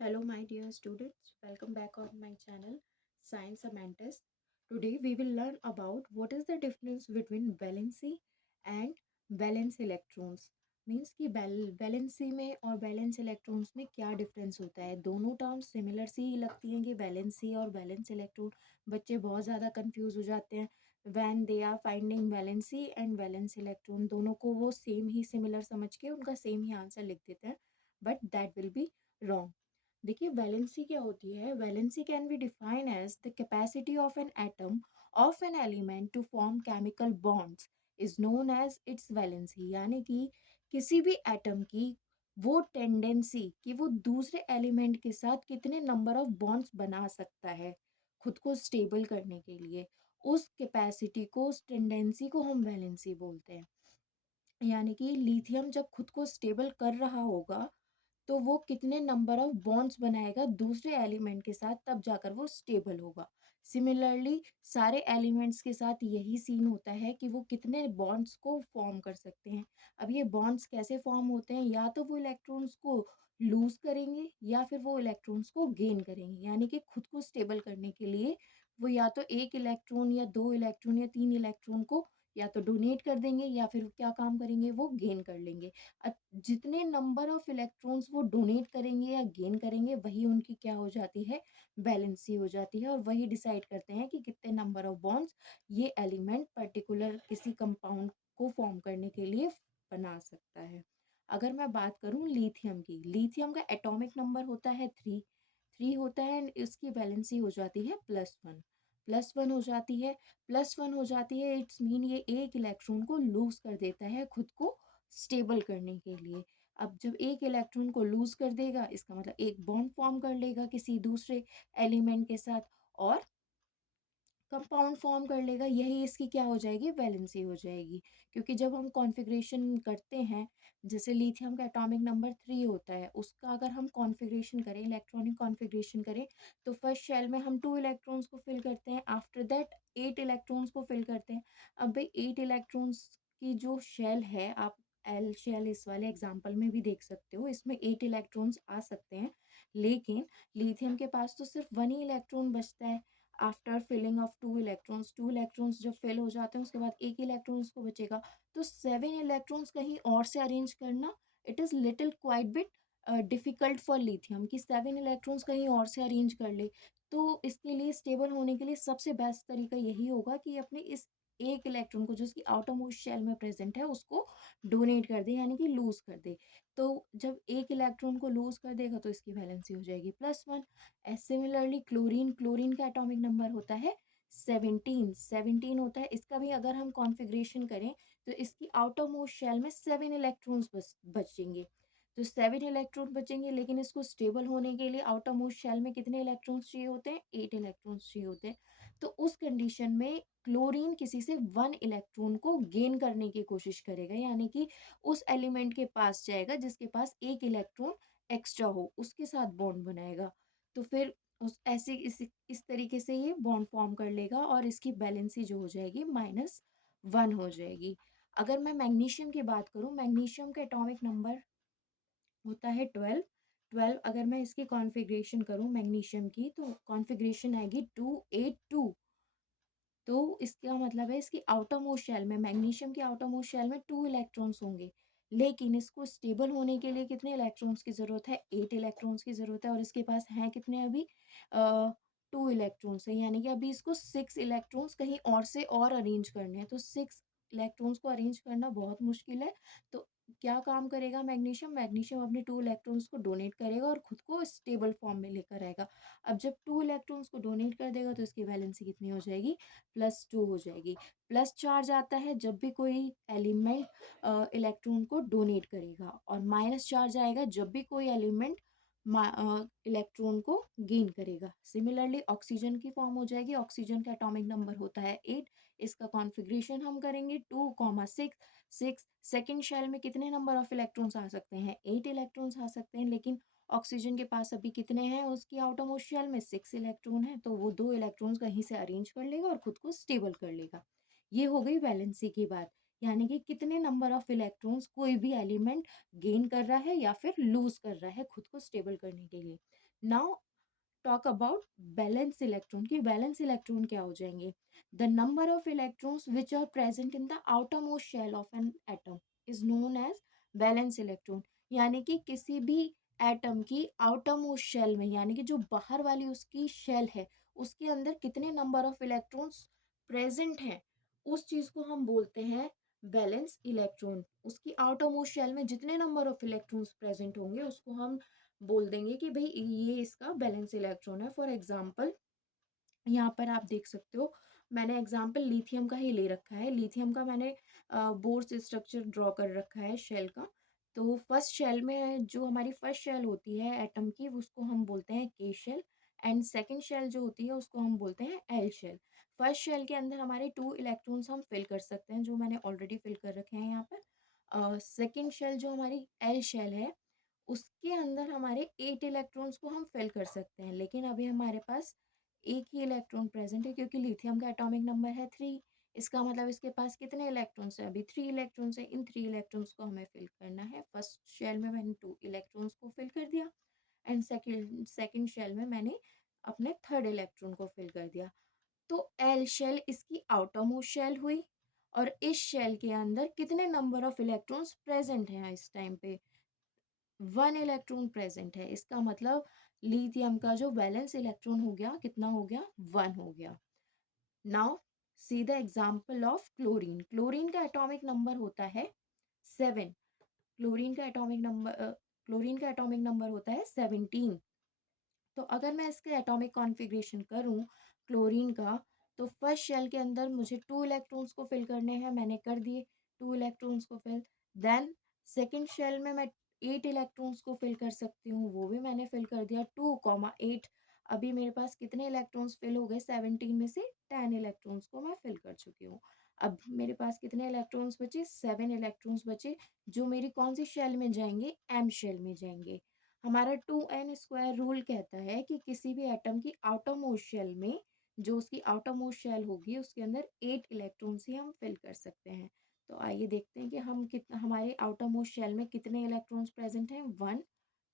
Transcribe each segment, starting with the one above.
Hello, my dear students. Welcome back on my channel, Science Amantis. Today, we will learn about what is the difference between valency and valence electrons. Means कि valency में और valence electrons में क्या difference होता है। दोनों terms similar सी ही लगती हैं कि वैलेंसी और वैलेंस इलेक्ट्रॉन। बच्चे बहुत ज़्यादा कंफ्यूज हो जाते हैं when they are finding valency and valence electron. दोनों को वो सेम ही सिमिलर समझ के उनका सेम ही आंसर लिख देते हैं, but that will be wrong. देखिए वैलेंसी क्या होती है। Valency can be define as the capacity of an atom of an element to form chemical bonds is known as its valency. यानी कि किसी भी एटम की वो टेंडेंसी कि वो दूसरे एलिमेंट के साथ कितने नंबर ऑफ बॉन्ड्स बना सकता है खुद को स्टेबल करने के लिए, उस कैपेसिटी को, उस टेंडेंसी को हम वैलेंसी बोलते हैं। यानी कि लिथियम जब खुद को स्टेबल कर रहा होगा तो वो कितने नंबर ऑफ बॉन्ड्स बनाएगा दूसरे एलिमेंट के साथ, तब जाकर वो स्टेबल होगा। सिमिलरली सारे एलिमेंट्स के साथ यही सीन होता है कि वो कितने बॉन्ड्स को फॉर्म कर सकते हैं। अब ये बॉन्ड्स कैसे फॉर्म होते हैं, या तो वो इलेक्ट्रॉन्स को लूज करेंगे या फिर वो इलेक्ट्रॉन्स को गेन करेंगे। यानी कि खुद को स्टेबल करने के लिए वो या तो एक इलेक्ट्रॉन या दो इलेक्ट्रॉन या तीन इलेक्ट्रॉन को या तो डोनेट कर देंगे या फिर क्या काम करेंगे, वो गेन कर लेंगे। जितने नंबर ऑफ इलेक्ट्रॉन्स वो डोनेट करेंगे या गेन करेंगे, वही उनकी क्या हो जाती है, बैलेंसी हो जाती है। और वही डिसाइड करते हैं कि कितने नंबर ऑफ बॉन्ड्स ये एलिमेंट पर्टिकुलर किसी कंपाउंड को फॉर्म करने के लिए बना सकता है। अगर मैं बात करूं लिथियम की, लिथियम का एटॉमिक नंबर होता है 3। 3 होता है एंड इसकी वैलेंसी हो जाती है +1। +1 हो जाती है, +1 हो जाती है, इट्स मीन ये एक इलेक्ट्रॉन को लूज कर देता है खुद को स्टेबल करने के लिए। अब जब एक इलेक्ट्रॉन को लूज कर देगा, इसका मतलब एक बॉन्ड फॉर्म कर लेगा किसी दूसरे एलिमेंट के साथ और कंपाउंड फॉर्म कर लेगा। यही इसकी क्या हो जाएगी, वैलेंसी हो जाएगी। क्योंकि जब हम कॉन्फ़िगरेशन करते हैं, जैसे लिथियम का एटॉमिक नंबर 3 होता है, उसका अगर हम कॉन्फ़िगरेशन करें, इलेक्ट्रॉनिक कॉन्फ़िगरेशन करें, तो फर्स्ट शेल में हम 2 इलेक्ट्रॉन्स को फिल करते हैं, आफ्टर दैट 8 इलेक्ट्रॉन्स को फिल करते हैं। अब भाई 8 इलेक्ट्रॉन्स की जो शेल है, आप एल शेल इस वाले एग्जांपल में भी देख सकते हो, इसमें 8 इलेक्ट्रॉन्स आ सकते हैं, लेकिन लिथियम के पास तो सिर्फ 1 ही इलेक्ट्रॉन बचता है। आफ्टर फिलिंग ऑफ 2 इलेक्ट्रॉन्स जब फिल हो जाते हैं, उसके बाद एक इलेक्ट्रॉन उसको बचेगा। तो 7 इलेक्ट्रॉन्स कहीं और से अरेंज करना, it is little quite bit difficult for lithium कि 7 इलेक्ट्रॉन्स कहीं और से अरेंज कर ले। तो इसके लिए स्टेबल होने के लिए सबसे बेस्ट तरीका यही होगा कि अपने इस एक इलेक्ट्रॉन को जो उसकी आउटर मोस्ट शेल में प्रेजेंट है उसको डोनेट कर दे, यानी कि लूज कर दे। तो जब एक इलेक्ट्रॉन को लूज कर देगा तो इसकी वैलेंसी हो जाएगी +1। सिमिलरली क्लोरीन, क्लोरीन का एटॉमिक नंबर होता है 17। 17 होता है। इसका भी अगर हम कॉन्फ़िगरेशन करें तो इसकी आउटर मोस्ट शेल में 7 इलेक्ट्रॉन्स बचेंगे। तो 7 इलेक्ट्रॉन बचेंगे, लेकिन इसको स्टेबल होने के लिए आउटर मोस्ट शेल में कितने इलेक्ट्रॉन्स चाहिए होते हैं, 8 इलेक्ट्रॉन्स चाहिए होते हैं। तो उस कंडीशन में क्लोरीन किसी से 1 इलेक्ट्रॉन को गेन करने की कोशिश करेगा, यानी कि उस एलिमेंट के पास जाएगा जिसके पास एक इलेक्ट्रॉन एक्स्ट्रा हो, उसके साथ बॉन्ड बनाएगा। तो फिर उस ऐसे इस तरीके से ये बॉन्ड फॉर्म कर लेगा और इसकी बैलेंसी जो हो जाएगी -1 हो जाएगी। अगर मैं मैग्नीशियम की बात करूं, मैग्नीशियम का एटॉमिक नंबर होता है 12। 12 अगर मैं इसकी कॉन्फ़िगरेशन करूं मैग्नीशियम की, तो कॉन्फ़िगरेशन आएगी 282। तो इसका मतलब है इसकी आउटर मोस्ट शेल में, मैग्नीशियम की आउटर मोस्ट शेल में 2 इलेक्ट्रॉन्स होंगे, लेकिन इसको स्टेबल होने के लिए कितने इलेक्ट्रॉन्स की ज़रूरत है, 8 इलेक्ट्रॉन्स की ज़रूरत है। और इसके पास हैं कितने अभी, 2 इलेक्ट्रॉन्स हैं, यानी कि अभी इसको 6 इलेक्ट्रॉन्स कहीं और से और अरेंज करने हैं। तो 6 इलेक्ट्रॉन्स को अरेंज करना बहुत मुश्किल है। तो क्या काम करेगा मैग्नीशियम, मैग्नीशियम अपने 2 इलेक्ट्रॉन्स को डोनेट करेगा और खुद को स्टेबल फॉर्म में लेकर आएगा। अब जब 2 इलेक्ट्रॉन्स को डोनेट कर देगा तो इसकी वैलेंसी कितनी हो जाएगी, +2 हो जाएगी। प्लस चार्ज आता है जब भी कोई एलिमेंट इलेक्ट्रॉन को डोनेट करेगा, और माइनस चार्ज आएगा जब भी कोई एलिमेंट इलेक्ट्रॉन को गेन करेगा। सिमिलरली ऑक्सीजन की फॉर्म हो जाएगी। ऑक्सीजन का एटॉमिक नंबर होता है 8। इसका कॉन्फ़िगरेशन हम करेंगे 2, 6। 6 सेकंड शेल में कितने नंबर ऑफ इलेक्ट्रॉन्स आ सकते हैं, 8 इलेक्ट्रॉन्स आ सकते हैं, लेकिन ऑक्सीजन के पास अभी कितने हैं, उसकी आउटर मोस्ट शेल में 6 इलेक्ट्रॉन है, तो वो 2 इलेक्ट्रॉन्स कहीं से अरेंज कर लेगा और खुद को स्टेबल कर लेगा। ये हो गई वैलेंसी की बात, यानी कि कितने नंबर ऑफ इलेक्ट्रॉन्स कोई भी एलिमेंट गेन कर रहा है या फिर लूज कर रहा है खुद को स्टेबल करने के लिए। Now talk about valence electron की वैलेंस इलेक्ट्रॉन क्या हो जाएंगे? The number of electrons which are present in the outer most shell of an atom is known as valence electron. यानी कि किसी भी एटम की आउटर मोस्ट शेल में, यानी कि जो बाहर वाली उसकी शेल है, उसके अंदर कितने नंबर ऑफ इलेक्ट्रॉन्स प्रेजेंट हैं, उस चीज को हम बोलते हैं वैलेंस इलेक्ट्रॉन। उसकी आउटर मोस्ट शेल में जितने नंबर ऑफ इलेक्ट्रॉन्स प्रेजेंट होंगे उसको हम बोल देंगे कि भाई ये इसका बैलेंस इलेक्ट्रॉन है। फॉर एग्जाम्पल यहाँ पर आप देख सकते हो, मैंने एग्जाम्पल लिथियम का ही ले रखा है। लिथियम का मैंने बोर्ड स्ट्रक्चर ड्रॉ कर रखा है शेल का। तो फर्स्ट शेल में जो हमारी फर्स्ट शेल होती है एटम की, उसको हम बोलते हैं के शेल। एंड सेकंड शेल जो होती है उसको हम बोलते हैं एल शेल। फर्स्ट शेल के अंदर हमारे 2 इलेक्ट्रॉन्स हम फिल कर सकते हैं, जो मैंने ऑलरेडी फिल कर रखे हैं यहाँ पर। सेकेंड शेल जो हमारी एल शेल है, उसके अंदर हमारे 8 इलेक्ट्रॉन्स को हम फिल कर सकते हैं, लेकिन अभी हमारे पास एक ही इलेक्ट्रॉन प्रेजेंट है, क्योंकि लिथियम का एटॉमिक नंबर है 3। इसका मतलब इसके पास कितने इलेक्ट्रॉन्स है? अभी 3 इलेक्ट्रॉन्स है। इन 3 इलेक्ट्रॉन्स को हमें फिल करना है। फर्स्ट शेल में मैंने 2 इलेक्ट्रॉन्स को फिल कर दिया, एंड सेकेंड शेल में मैंने अपने थर्ड इलेक्ट्रॉन को फिल कर दिया। तो एल शेल इसकी आउटर मोस्ट शेल हुई, और इस शेल के अंदर कितने नंबर ऑफ इलेक्ट्रॉन्स प्रेजेंट हैं इस टाइम पे? 1 इलेक्ट्रॉन प्रेजेंट है। इसका मतलब लिथियम का जो वैलेंस इलेक्ट्रॉन हो गया, कितना हो गया? 1 हो गया। Now see the example of chlorine. Chlorine का एटॉमिक नंबर होता है 7। क्लोरीन का एटॉमिक नंबर होता है 17। तो अगर मैं इसके एटॉमिक कॉन्फ़िगरेशन करूं क्लोरीन का, तो फर्स्ट शेल के अंदर मुझे 2 इलेक्ट्रॉन्स को फिल करने हैं, मैंने कर दिए 2 इलेक्ट्रॉन्स को फिल। देन सेकंड शेल में मैं 8 इलेक्ट्रॉन्स को फिल कर सकती हूँ, वो भी मैंने फिल कर दिया 2, 8। अभी मेरे पास कितने इलेक्ट्रॉन्स फिल हो गए? 17 में से 10 इलेक्ट्रॉन्स को मैं फिल कर चुकी हूँ। अब मेरे पास कितने इलेक्ट्रॉन्स बचे? 7 इलेक्ट्रॉन्स बचे, जो मेरी कौन सी शेल में जाएंगे? एम शेल में जाएंगे। हमारा 2n² रूल कहता है कि किसी भी एटम की आउटर मोस्ट शेल में, जो उसकी आउटर मोस्ट शेल होगी, उसके अंदर 8 इलेक्ट्रॉन्स ही हम फिल कर सकते हैं। तो आइए देखते हैं कि हम कितना, हमारे आउटर मोस्ट शेल में कितने इलेक्ट्रॉन्स प्रेजेंट हैं। 1,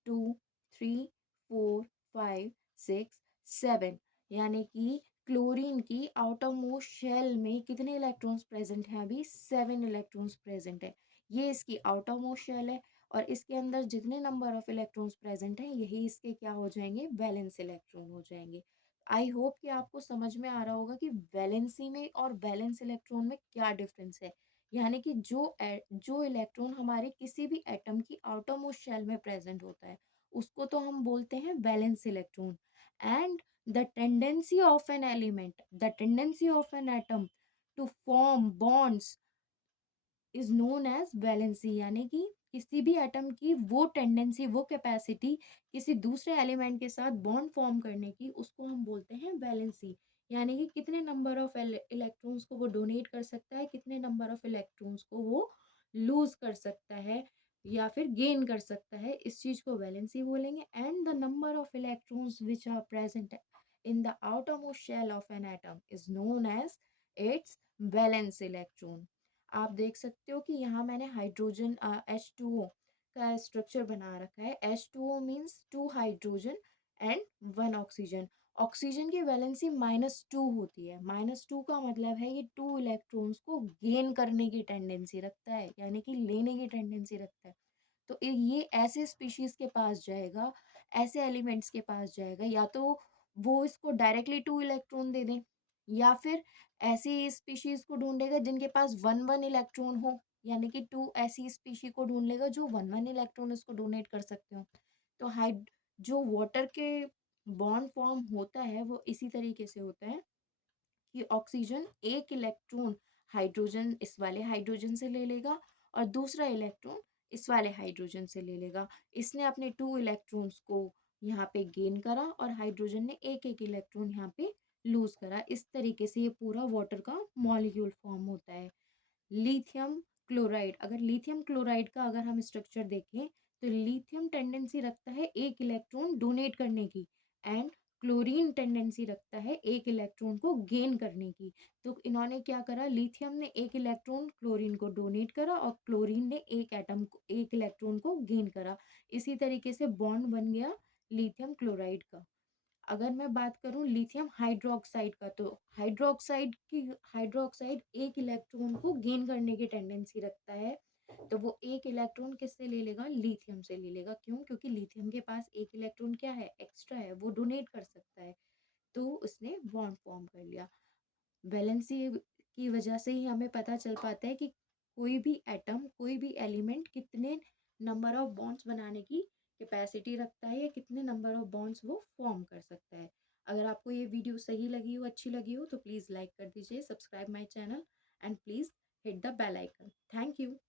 2, 3, 4, 5, 6, 7। यानी कि क्लोरीन की आउटर मोस्ट शेल में कितने इलेक्ट्रॉन्स प्रेजेंट हैं? अभी 7 इलेक्ट्रॉन्स प्रेजेंट है। ये इसकी आउटर मोस्ट शेल है, और इसके अंदर जितने नंबर ऑफ इलेक्ट्रॉन्स प्रेजेंट हैं, यही इसके क्या हो जाएंगे? वैलेंस इलेक्ट्रॉन हो जाएंगे। आई होप कि आपको समझ में आ रहा होगा कि वैलेंसी में और वैलेंस इलेक्ट्रॉन में क्या डिफरेंस है। यानी कि जो इलेक्ट्रॉन हमारे किसी भी एटम की आउटर मोस्ट शेल में प्रेजेंट होता है, उसको तो हम बोलते हैं valence electron. And the tendency of an atom to form bonds is known as valency. यानी कि किसी भी एटम की वो टेंडेंसी, वो कैपेसिटी किसी दूसरे एलिमेंट के साथ बॉन्ड फॉर्म करने की, उसको हम बोलते हैं वैलेंसी। यानी कि कितने नंबर ऑफ इलेक्ट्रॉन्स को वो डोनेट कर सकता है, कितने नंबर ऑफ इलेक्ट्रॉन्स को वो लूज कर सकता है या फिर गेन कर सकता है, इस चीज को वैलेंसी बोलेंगे। And the number of electrons which are present in the outer most shell of an atom is known as its valence electron. आप देख सकते हो कि यहाँ मैंने हाइड्रोजन H2O का स्ट्रक्चर बना रखा है। H2O means 2 hydrogen and 1 oxygen. Oxygen की वैलेंसी -2 होती है। -2 का मतलब है ये 2 इलेक्ट्रॉन्स को गेन करने की टेंडेंसी रखता है, यानी कि लेने की टेंडेंसी रखता है। तो ये ऐसे स्पीशीज के पास जाएगा, ऐसे एलिमेंट्स के पास जाएगा, या तो वो इसको डायरेक्टली 2 इलेक्ट्रॉन दे दें, या फिर ऐसी स्पीशीज को ढूंढेगा जिनके पास 1 1 इलेक्ट्रॉन हो। यानी कि 2 ऐसी स्पीशी को ढूंढ लेगा जो 1 1 इलेक्ट्रॉन इसको डोनेट कर सकते हो। तो हाइड जो वाटर के बॉन्ड फॉर्म होता है वो इसी तरीके से होता है कि ऑक्सीजन एक इलेक्ट्रॉन हाइड्रोजन, इस वाले हाइड्रोजन से ले लेगा, और दूसरा इलेक्ट्रॉन इस वाले हाइड्रोजन से ले लेगा। इसने अपने 2 इलेक्ट्रॉन्स को यहाँ पे गेन करा, और हाइड्रोजन ने एक एक इलेक्ट्रॉन यहाँ पे लूज करा। इस तरीके से ये पूरा वाटर का मॉलिक्यूल फॉर्म होता है। लिथियम क्लोराइड, अगर लिथियम क्लोराइड का अगर हम स्ट्रक्चर देखें, तो लिथियम टेंडेंसी रखता है एक इलेक्ट्रॉन डोनेट करने की, एंड क्लोरीन टेंडेंसी रखता है एक इलेक्ट्रॉन को गेन करने की। तो इन्होंने क्या करा, लिथियम ने एक इलेक्ट्रॉन क्लोरीन को डोनेट करा, और क्लोरीन ने एक इलेक्ट्रॉन को गेन करा। इसी तरीके से बॉन्ड बन गया लिथियम क्लोराइड का। अगर मैं बात करूँ लिथियम हाइड्रोक्साइड का, तो हाइड्रोक्साइड एक इलेक्ट्रॉन को गेन करने की टेंडेंसी रखता है। तो वो एक इलेक्ट्रॉन किससे ले लेगा? लिथियम से ले लेगा। क्यों? क्योंकि लिथियम के पास एक इलेक्ट्रॉन क्या है? एक्स्ट्रा है, वो डोनेट कर सकता है। तो उसने बॉन्ड फॉर्म कर लिया। वैलेंसी की वजह से ही हमें पता चल पाता है कि कोई भी एटम, कोई भी एलिमेंट कितने नंबर ऑफ बॉन्ड्स बनाने की कैपेसिटी रखता है, या कितने नंबर ऑफ बॉन्ड्स वो फॉर्म कर सकता है। अगर आपको ये वीडियो सही लगी हो, अच्छी लगी हो, तो प्लीज़ लाइक कर दीजिए, subscribe my channel and please hit the bell icon. Thank you.